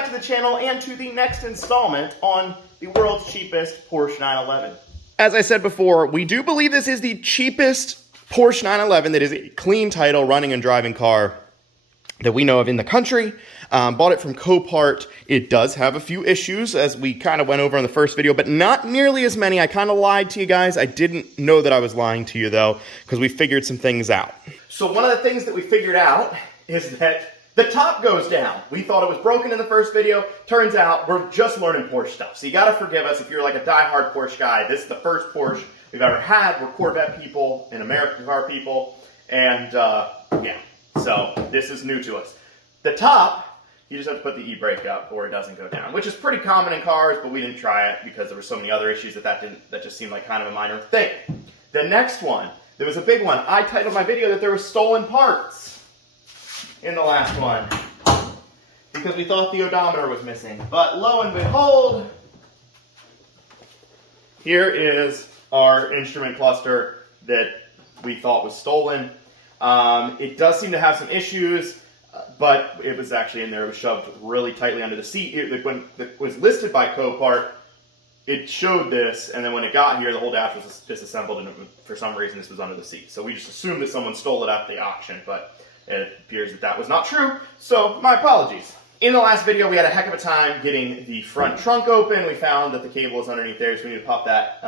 back to the channel and to the next installment on the world's cheapest Porsche 911. As I said before, we do believe this is the cheapest Porsche 911 that is a clean title running and driving car that we know of in the country. Bought it from Copart. It does have a few issues, as we kind of went over in the first video, but not nearly as many. I kind of lied to you guys. I didn't know that I was lying to you, though, because we figured some things out. So one of the things that we figured out is that the top goes down. We thought it was broken in the first video. Turns out we're just learning Porsche stuff. So you got to forgive us if you're like a die-hard Porsche guy. This is the first Porsche we've ever had. We're Corvette people and American car people. And yeah, so this is new to us. The top, you just have to put the e-brake up or it doesn't go down, which is pretty common in cars, but we didn't try it because there were so many other issues that just seemed like kind of a minor thing. The next one, there was a big one. I titled my video that there were stolen parts in the last one because we thought the odometer was missing. But lo and behold, here is our instrument cluster that we thought was stolen. It does seem to have some issues, but it was actually in there. It was shoved really tightly under the seat. When it was listed by Copart, it showed this, and then when it got here, the whole dash was disassembled, and for some reason this was under the seat. So we just assumed that someone stole it at the auction, but it appears that that was not true, so my apologies. In the last video, we had a heck of a time getting the front trunk open. We found that the cable is underneath there, so we need to pop that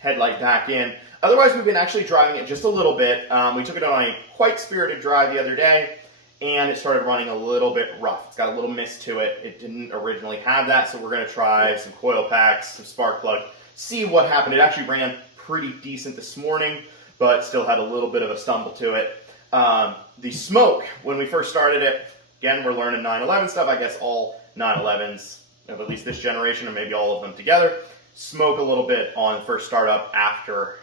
headlight back in. Otherwise, we've been actually driving it just a little bit. We took it on a quite spirited drive the other day, and it started running a little bit rough. It's got a little mist to it. It didn't originally have that, so we're going to try some coil packs, some spark plug, see what happened. It actually ran pretty decent this morning, but still had a little bit of a stumble to it. The smoke, when we first started it, again, we're learning 911 stuff. I guess all 911s, of at least this generation, or maybe all of them together, smoke a little bit on first startup after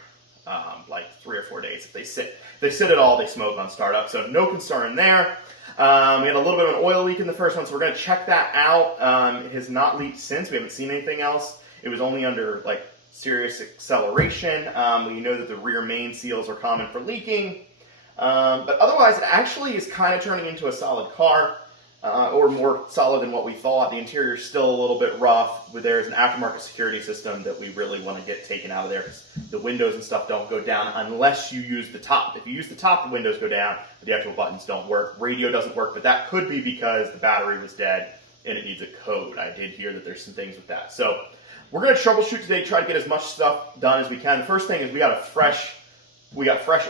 like 3 or 4 days. If they sit at all, they smoke on startup, so no concern there. We had a little bit of an oil leak in the first one, so we're going to check that out. It has not leaked since. We haven't seen anything else. It was only under like serious acceleration. We know that the rear main seals are common for leaking. But otherwise, it actually is kind of turning into a solid car, or more solid than what we thought. The interior is still a little bit rough, but there's an aftermarket security system that we really want to get taken out of there, because the windows and stuff don't go down unless you use the top. If you use the top, the windows go down, but the actual buttons don't work. Radio doesn't work, but that could be because the battery was dead and it needs a code. I did hear that there's some things with that. So we're going to troubleshoot today, try to get as much stuff done as we can. The first thing is we got fresh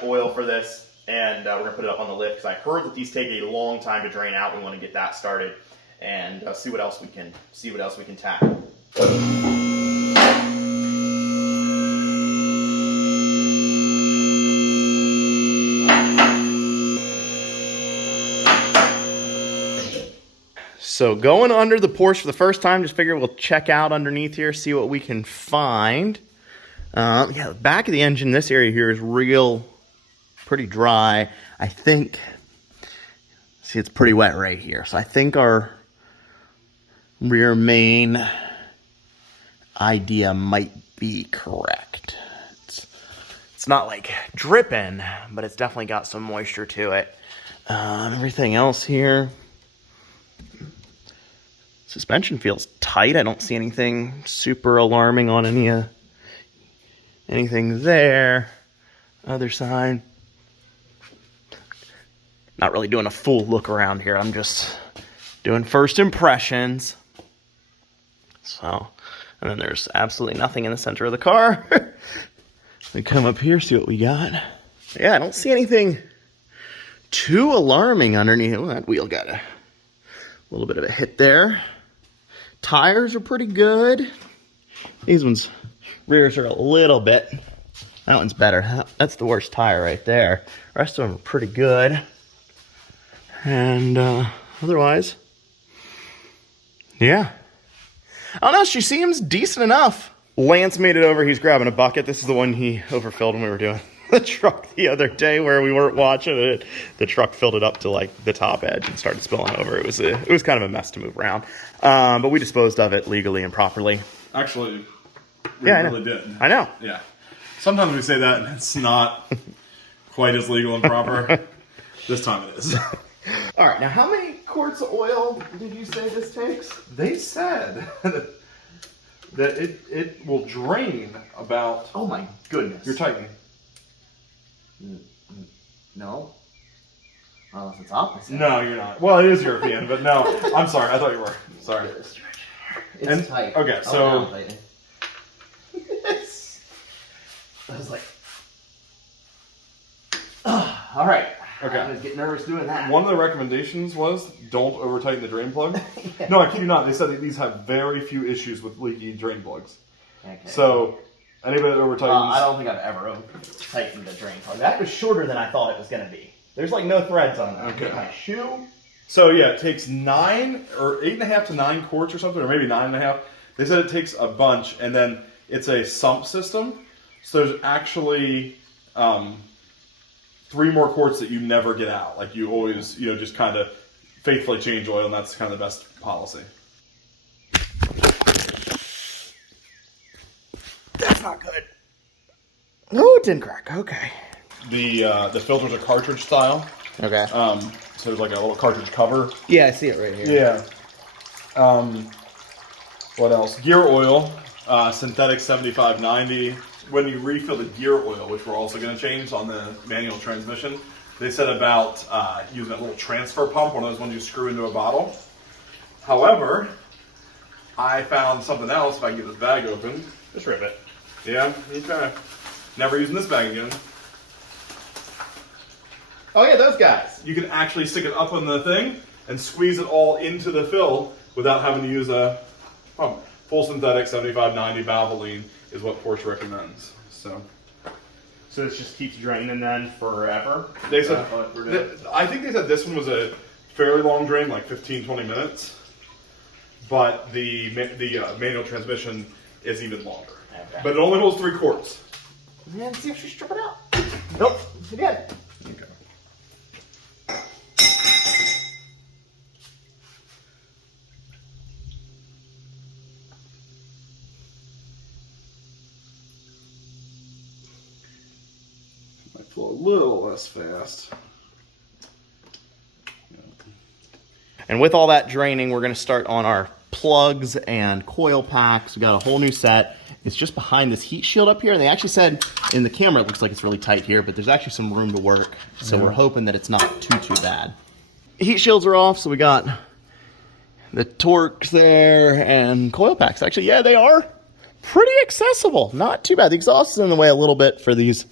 oil for this. And we're going to put it up on the lift because I heard that these take a long time to drain out. We want to get that started and see what else we can tackle. So going under the Porsche for the first time, just figure we'll check out underneath here, see what we can find. Yeah, the back of the engine, this area here is pretty dry. I think, see, it's pretty wet right here. So I think our rear main idea might be correct. It's not like dripping, but it's definitely got some moisture to it. Everything else here, suspension feels tight. I don't see anything super alarming on anything there. Other side, not really doing a full look around here. I'm just doing first impressions. So, and then there's absolutely nothing in the center of the car. We come up here, see what we got. Yeah, I don't see anything too alarming underneath. Oh, that wheel got a little bit of a hit there. Tires are pretty good. These ones, rears are a little bit. That one's better. That's the worst tire right there. The rest of them are pretty good. And otherwise, yeah. I don't know, she seems decent enough. Lance made it over. He's grabbing a bucket. This is the one he overfilled when we were doing the truck the other day where we weren't watching it. The truck filled it up to like the top edge and started spilling over. It was kind of a mess to move around. But we disposed of it legally and properly. Actually, we really did. I know. Yeah. Sometimes we say that and it's not quite as legal and proper. This time it is. All right, now how many quarts of oil did you say this takes? They said that it will drain about. Oh my goodness. You're tightening. No. Unless it's opposite. No, you're not. Well, it is European, but no. I'm sorry. I thought you were. Sorry. It's tight. Okay, so. Yes. I was like, all right. Okay. I was getting nervous doing that. One of the recommendations was don't over tighten the drain plug. Yeah. No, I kid you not. They said that these have very few issues with leaky drain plugs. Okay. So anybody that over tightens. I don't think I've ever tightened the drain plug. That was shorter than I thought it was going to be. There's like no threads on that. Okay. My shoe. So yeah, it takes 9 or 8.5 to 9 quarts or something, or maybe 9.5. They said it takes a bunch, and then it's a sump system. So there's actually 3 more quarts that you never get out. Like you always, just kind of faithfully change oil, and that's kind of the best policy. That's not good. Oh, it didn't crack. Okay. The filters are cartridge style. Okay. So there's like a little cartridge cover. Yeah, I see it right here. Yeah. What else? Gear oil, synthetic 7590. When you refill the gear oil, which we're also going to change on the manual transmission, they said about using a little transfer pump, one of those ones you screw into a bottle. However, I found something else. If I can get this bag open. Just rip it. Yeah, okay. Never using this bag again. Oh yeah, those guys. You can actually stick it up on the thing and squeeze it all into the fill without having to use a pump. Full synthetic 7590 Valvoline is what Porsche recommends. So this just keeps draining then forever? they said, I think they said this one was a fairly long drain, like 15-20 minutes. But the manual transmission is even longer. Okay. But it only holds 3 quarts. Man, see if she strip it out. Nope, she did. Okay. Might flow a little less fast. And with all that draining, we're going to start on our plugs and coil packs. We got a whole new set. It's just behind this heat shield up here. And they actually said in the camera, it looks like it's really tight here, but there's actually some room to work. So we're hoping that it's not too bad. Heat shields are off, so we got the Torques there and coil packs. Actually, yeah, they are pretty accessible. Not too bad. The exhaust is in the way a little bit for this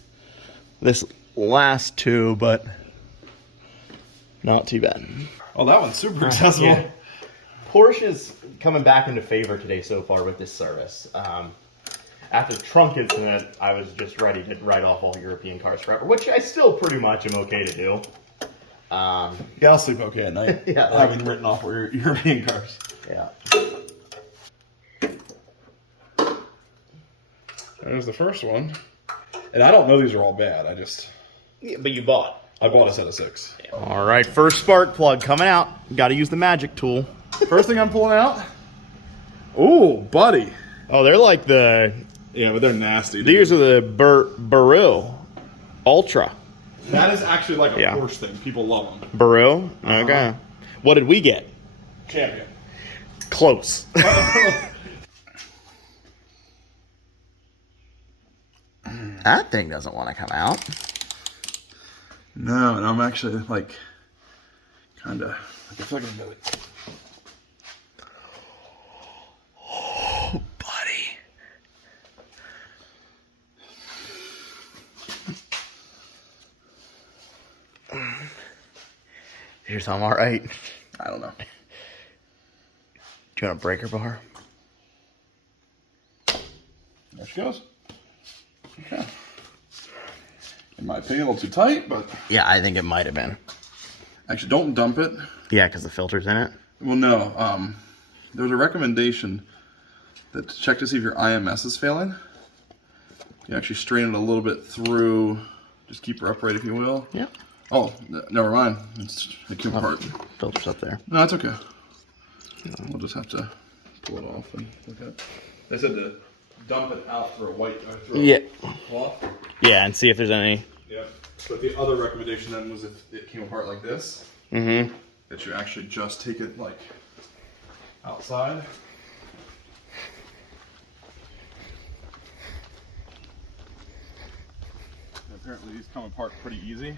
last 2, but not too bad. Oh, that one's super accessible. Yeah. Porsche's coming back into favor today so far with this service. After the trunk incident, I was just ready to write off all European cars forever, which I still pretty much am okay to do. Yeah, I'll sleep okay at night. Yeah, having written off European cars. Yeah. There's the first one. And I don't know these are all bad. Yeah, but you bought. I bought a set of 6. Yeah. All right, first spark plug coming out. Got to use the magic tool. First thing I'm pulling out. Ooh, buddy. Oh, they're like the... Yeah, but they're nasty. These are the Baru Ultra. That is actually like a Yeah. Porsche thing. People love them. Baru? Okay. What did we get? Champion. Close. That thing doesn't want to come out. No, and I'm actually like, kind of, I feel like I can do it. Oh, buddy. Here's how I'm all right. I don't know. Do you want a breaker bar? There she goes. Okay. In my opinion, a little too tight, but... Yeah, I think it might have been. Actually, don't dump it. Yeah, because the filter's in it. Well, no. There's a recommendation that to check to see if your IMS is failing. You actually strain it a little bit through. Just keep her upright, if you will. Yeah. Oh, never mind. It came apart. Filter's up there. No, that's okay. We'll just have to pull it off and look at it. They said to dump it out through a white cloth. Yeah, and see if there's any. Yeah. But the other recommendation then was if it came apart like this. Mm-hmm. that you actually just take it like outside. And apparently these come apart pretty easy.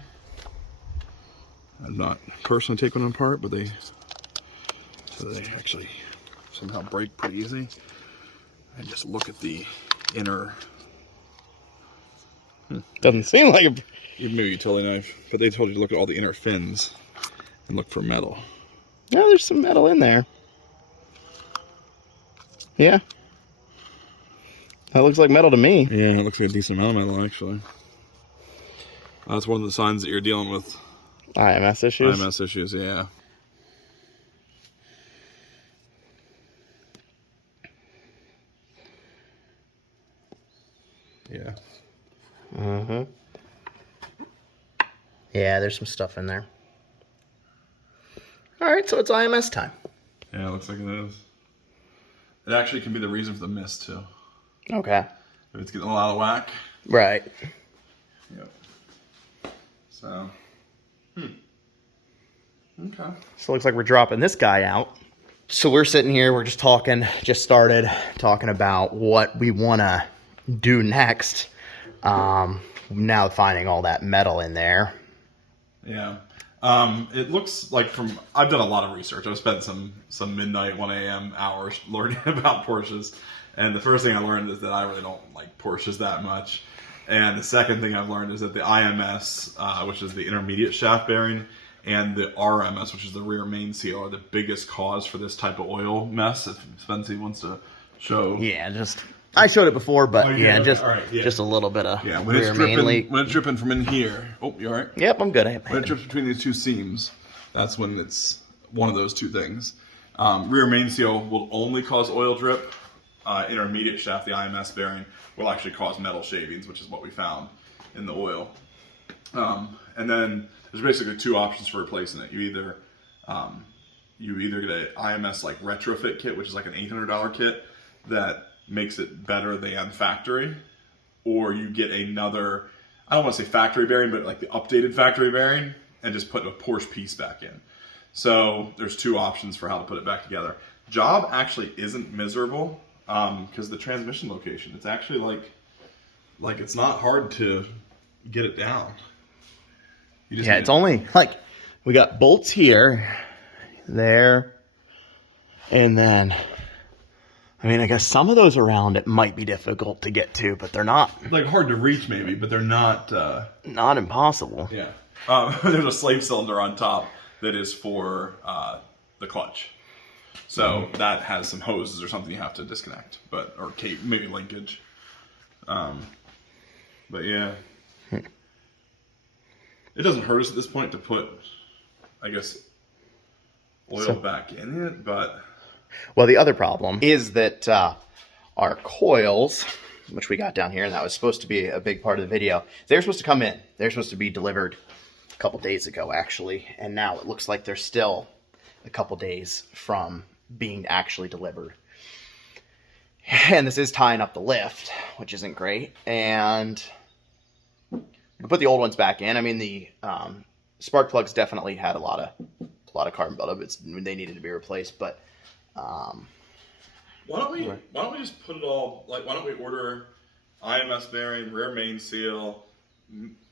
I've not personally taken them apart, but they actually somehow break pretty easy. And just look at the inner. Doesn't seem like a... Even maybe a utility knife, but they told you to look at all the inner fins and look for metal. Yeah, there's some metal in there. Yeah. That looks like metal to me. Yeah, it looks like a decent amount of metal, actually. That's one of the signs that you're dealing with IMS issues? IMS issues, yeah. Yeah. Mm-hmm. Yeah, there's some stuff in there. All right, so it's IMS time. Yeah, it looks like it is. It actually can be the reason for the mist, too. Okay. If it's getting a lot of whack. Right. Yep. So. Okay. So it looks like we're dropping this guy out. So we're sitting here, we're just talking, just started talking about what we want to do next. Now finding all that metal in there. Yeah. It looks like I've done a lot of research. I've spent some midnight, 1 a.m. hours learning about Porsches. And the first thing I learned is that I really don't like Porsches that much. And the second thing I've learned is that the IMS, which is the intermediate shaft bearing, and the RMS, which is the rear main seal, are the biggest cause for this type of oil mess. If Spencer wants to show. Yeah, I showed it before, but okay. Just a little bit of when rear main leak. When it's dripping from in here. Oh, you all right? Yep, I'm good. When it drips between these two seams, that's when it's one of those two things. Rear main seal will only cause oil drip. Intermediate shaft, the IMS bearing, will actually cause metal shavings, which is what we found in the oil. And then there's basically two options for replacing it. You either get an IMS like retrofit kit, which is like an $800 kit that makes it better than factory, or you get another, I don't want to say factory bearing, but like the updated factory bearing, and just put a Porsche piece back in. So there's two options for how to put it back together. Job actually isn't miserable because the transmission location, it's actually like it's not hard to get it down. It's only like we got bolts here, there, and then I guess some of those around it might be difficult to get to, but they're not like hard to reach maybe, but they're not impossible. Yeah. There's a slave cylinder on top that is for the clutch. So that has some hoses or something you have to disconnect, or maybe linkage. But yeah. It doesn't hurt us at this point to put, I guess, oil back in it, but... Well, the other problem is that our coils, which we got down here, and that was supposed to be a big part of the video, they're supposed to come in. They're supposed to be delivered a couple days ago, actually, and now it looks like they're still a couple days from being actually delivered. And this is tying up the lift, which isn't great, and... we put the old ones back in. I mean, the spark plugs definitely had a lot of carbon buildup. They needed to be replaced, but why don't we just put it all, like, why don't we order IMS bearing, rear main seal?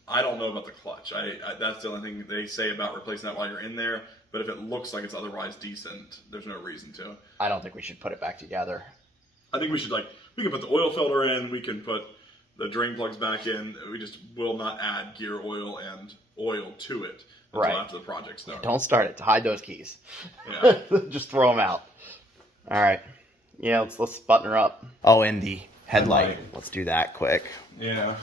I don't know about the clutch. That's the only thing they say about replacing that while you're in there. But if it looks like it's otherwise decent, there's no reason to. I don't think we should put it back together. I think we should, we can put the oil filter in, we can put the drain plugs back in. We just will not add gear oil and oil to it until after the project's done. Don't start it. Hide those keys. Yeah. Just throw them out. All right. Yeah, let's button her up. Oh, and the headlight. Let's do that quick. Yeah.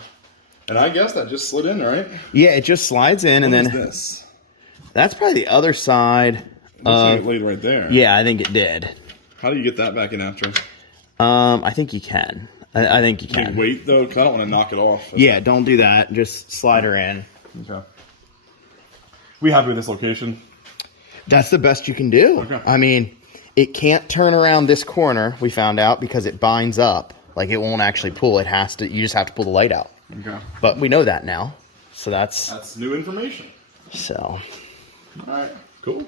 And I guess that just slid in, right? Yeah, it just slides in, and then this? That's probably the other side. Looks like it laid right there. Yeah, I think it did. How do you get that back in after? I think you can. I think you can. Wait though, because I don't want to knock it off. Yeah, don't do that. Just slide her in. Okay. We happy with this location? That's the best you can do. Okay. I mean, it can't turn around this corner, we found out, because it binds up. Like, it won't actually pull. It has to. You just have to pull the light out. Okay. But we know that now. So that's new information. So. All right. Cool.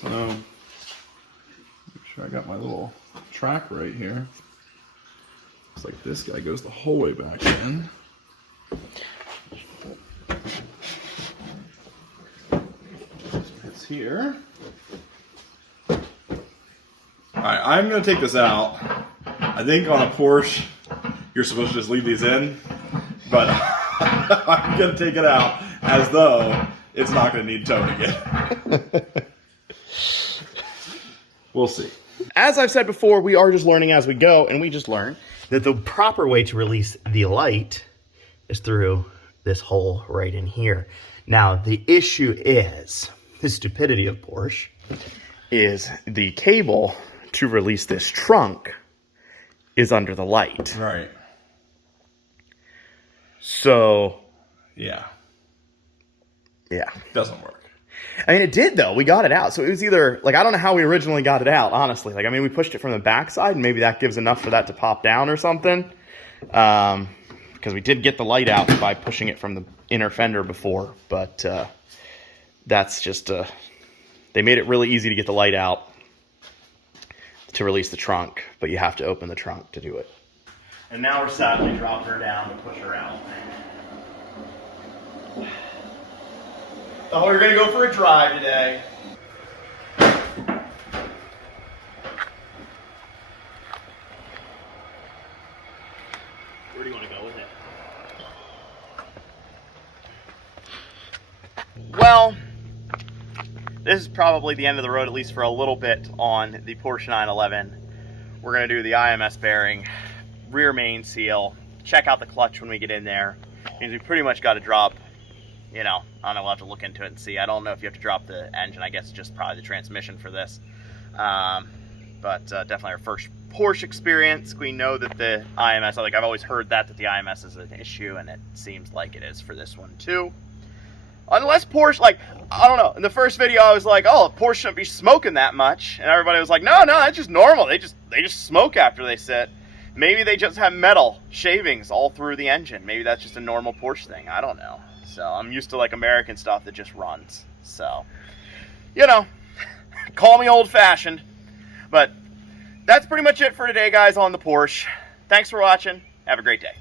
So, make sure I got my little track right here. Looks like this guy goes the whole way back in. It's here. Alright, I'm going to take this out. I think on a Porsche, you're supposed to just leave these in, but I'm going to take it out as though it's not going to need towing again. We'll see. As I've said before, we are just learning as we go, and we just learned that the proper way to release the light is through this hole right in here. Now, the issue is, the stupidity of Porsche, is the cable to release this trunk is under the light. Right. So, yeah. Doesn't work. I mean, it did, though. We got it out. So it was either, like, I don't know how we originally got it out, honestly. Like, I mean, we pushed it from the backside, and maybe that gives enough for that to pop down or something. Because we did get the light out by pushing it from the inner fender before. But that's just, they made it really easy to get the light out to release the trunk. But you have to open the trunk to do it. And now we're sadly dropping her down to push her out. Oh, we're going to go for a drive today. Where do you want to go with it? Well, this is probably the end of the road, at least for a little bit, on the Porsche 911. We're going to do the IMS bearing, rear main seal, check out the clutch when we get in there. Because we pretty much got to drop, you know, I don't know, we'll have to look into it and see. I don't know if you have to drop the engine. I guess it's just probably the transmission for this. But definitely our first Porsche experience. We know that the IMS, like I've always heard that the IMS is an issue, and it seems like it is for this one too. Unless Porsche, like, I don't know, in the first video I was like, oh, Porsche shouldn't be smoking that much. And everybody was like, no, that's just normal. They just smoke after they sit. Maybe they just have metal shavings all through the engine. Maybe that's just a normal Porsche thing. I don't know. So I'm used to like American stuff that just runs. So, you know, call me old-fashioned. But that's pretty much it for today, guys, on the Porsche. Thanks for watching. Have a great day.